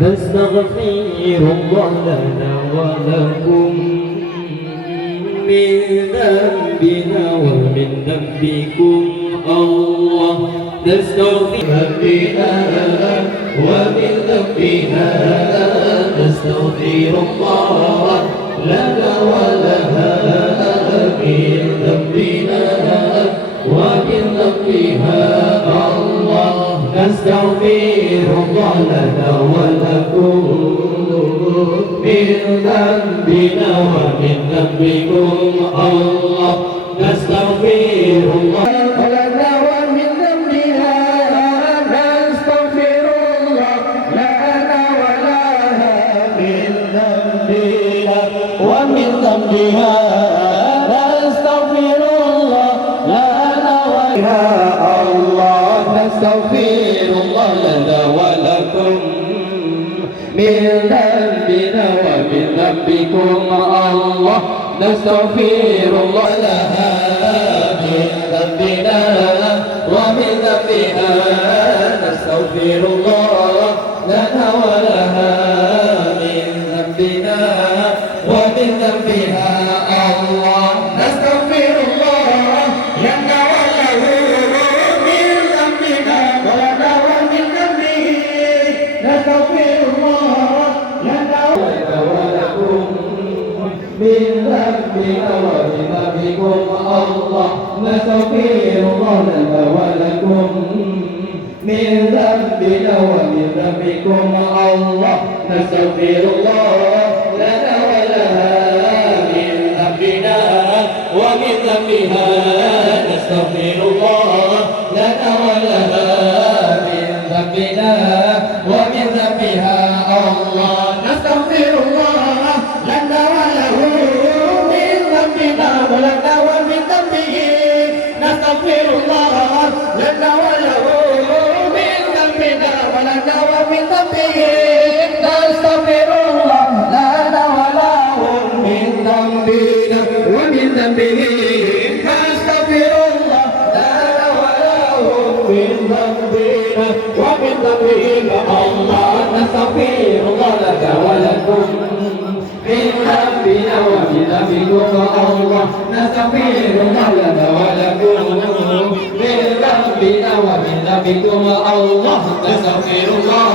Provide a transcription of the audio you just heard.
نستغفر الله لنا ولكم من ذنبنا ومن ذنبكم الله. نستغفر ربنا ومن ذنبنا نستغفر الله لنا ولها من ذنبنا ومن ذنبها الله. نستغفر الله لنا ولكم من ذنبنا ومن ذنبكم الله. نستغفر الله لنا ومن ذنبها نستغفر الله لنا ولها من ذنبنا ومن ذنبها نستغفر الله لنا ولها الله. نستغفر الله لنا ولكم من ذنبنا ومن ذنبكم الله. نستغفر الله لها من ذنبنا ومن ذنبها نستغفر الله لنا ولها من ذنبنا ومن ذنبها الله. نستغفر الله لنا وله من ذنبنا ولنا ومن ذنبه. نستغفر الله لنا ولكم من ذنبنا ومن ذنبكم الله. نستغفر الله لنا ولكم من ذنبنا ومن ذنبكم الله. نستغفر الله لنا ولها من ذنبنا ومن ذنبها. نستغفر الله لنا ولها من ذنبنا ومن ذنبها الله. نستغفر الله لنا وله من ذنبنا ولنا ومن ذنبه. نستغفر الله لنا وله من ذنبنا ولنا ومن ذنبه. نستغفر الله لنا وله من ذنبنا ومن ذنبه. نستغفر الله لنا وله من ذنبنا ومن ذنبه الله. نستغفر الله لك ولكم من ذنبنا ومن ذنبكم الله. نستغفر الله لنا ولكم من ذنبنا ومن ذنبكم الله. نستغفر الله